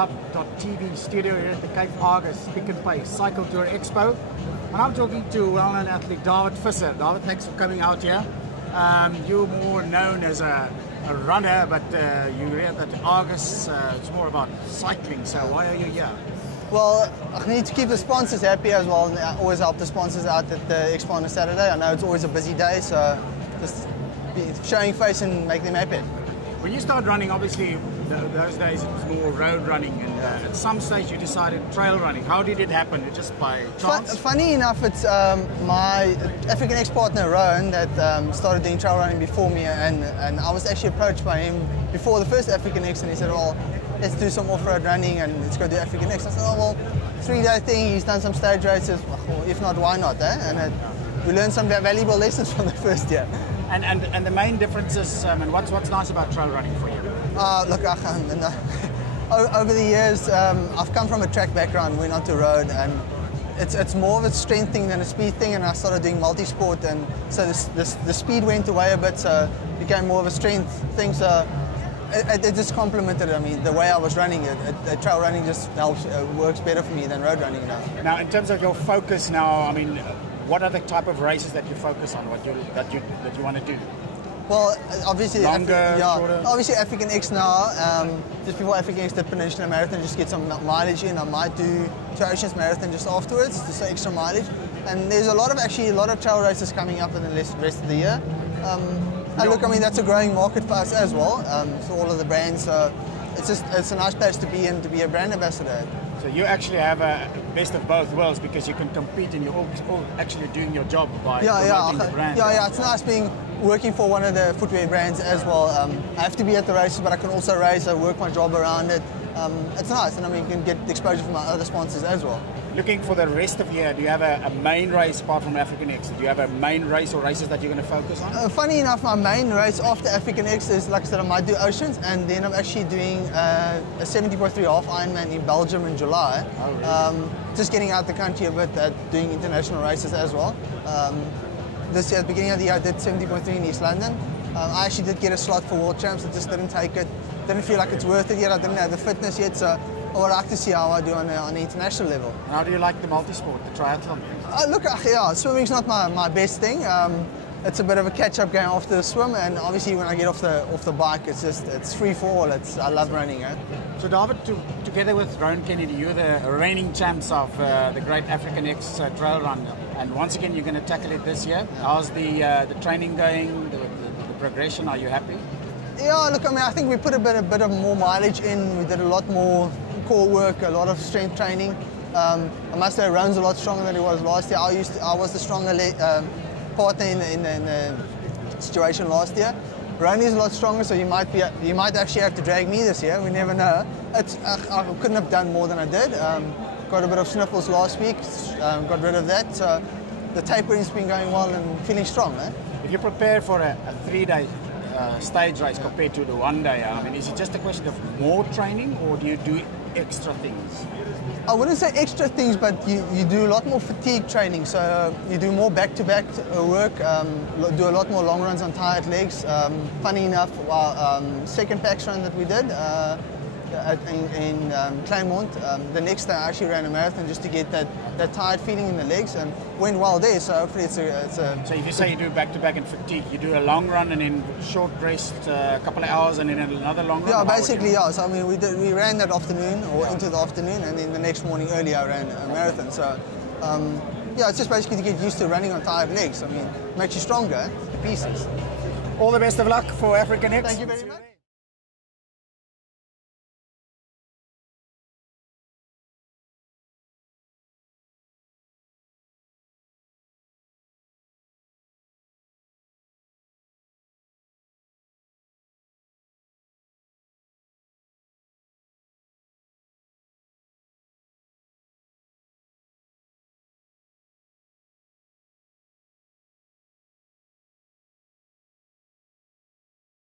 Hub.tv studio here at the Cape Argus Pick and Pay Cycle Tour Expo. And I'm talking to well-known athlete Dawid Visser. Dawid, thanks for coming out here. You're more known as a runner, but you read that Argus it's more about cycling, so why are you here? Well, I need to keep the sponsors happy as well, and I always help the sponsors out at the Expo on a Saturday. I know it's always a busy day, so just showing face and make them happy. When you started running, obviously, those days it was more road running, and at some stage you decided trail running. How did it happen? Just by chance? Funny enough, it's my African ex-partner, Rowan, that started doing trail running before me, and I was actually approached by him before the first African X, and he said, well, let's do some off-road running and let's go do African X. I said, oh, well, 3-day thing, he's done some stage races, well, if not, why not, eh? And we learned some valuable lessons from the first year. And the main differences, and what's nice about trail running for you? Look, over the years, I've come from a track background, we're not to road, and it's more of a strength thing than a speed thing, and I started doing multi-sport, and so the speed went away a bit, so it became more of a strength thing, so it just complemented it. I mean, the way I was running it, trail running just helps, works better for me than road running now. Now, in terms of your focus now, I mean, what are the type of races that you focus on, that you want to do? Well, obviously, longer, shorter? Obviously African X now. Just before African X, the Peninsula Marathon, just get some mileage in. I might do Two Oceans Marathon just afterwards, just extra mileage. And there's a lot of trail races coming up in the rest of the year. And look, I mean, that's a growing market for us as well. So all of the brands, it's a nice place to be in, to be a brand ambassador. So you actually have a best of both worlds, because you can compete and you're all actually doing your job by promoting the brand. Yeah, it's nice working for one of the footwear brands as well. I have to be at the races, but I can also race, I work my job around it. It's nice, and I mean, you can get exposure from my other sponsors as well. Looking for the rest of the year, do you have a main race apart from African X? Do you have a main race or races that you're going to focus on? Funny enough, my main race after African X is, like I said, I might do Oceans, and then I'm actually doing a 70.3 half Ironman in Belgium in July. Oh, really? Just getting out the country a bit, doing international races as well. This year, at the beginning of the year, I did 70.3 in East London. I actually did get a slot for World Champs, I just didn't take it. Didn't feel like it's worth it yet, I didn't have the fitness yet, so I would like to see how I do on an international level. And how do you like the multi-sport, the triathlon? Look, yeah, swimming's not my best thing. It's a bit of a catch-up game after the swim, and obviously when I get off the bike, it's free for all. I love running. So Dawid, together with Rowan Kennedy, you're the reigning champs of the Great African X Trail Run, and once again you're going to tackle it this year. How's the training going? The progression? Are you happy? Yeah, look, I mean, I think we put a bit of more mileage in. We did a lot more core work, a lot of strength training. I must say, Rowan's a lot stronger than he was last year. I was the stronger partner in the situation last year. Rowan is a lot stronger, so you might actually have to drag me this year. We never know. I couldn't have done more than I did. Got a bit of sniffles last week, got rid of that. So the tapering's been going well and feeling strong. If you prepare for a 3-day stage race compared to the 1-day, I mean, is it just a question of more training, or do you do extra things? I wouldn't say extra things, but you do a lot more fatigue training. So you do more back-to-back work, do a lot more long runs on tired legs. Funny enough, our second PAX run that we did in Claremont, the next day I actually ran a marathon just to get that tired feeling in the legs, and went well there, so hopefully it's a... So if you say you do back-to-back and fatigue, you do a long run and then short rest, a couple of hours, and then another long run? Yeah, basically, yeah. So I mean, we ran that afternoon, or into the afternoon, and then the next morning early I ran a marathon. So yeah, it's just basically to get used to running on tired legs. I mean, it makes you stronger, pieces. All the best of luck for African X. Thank you very much.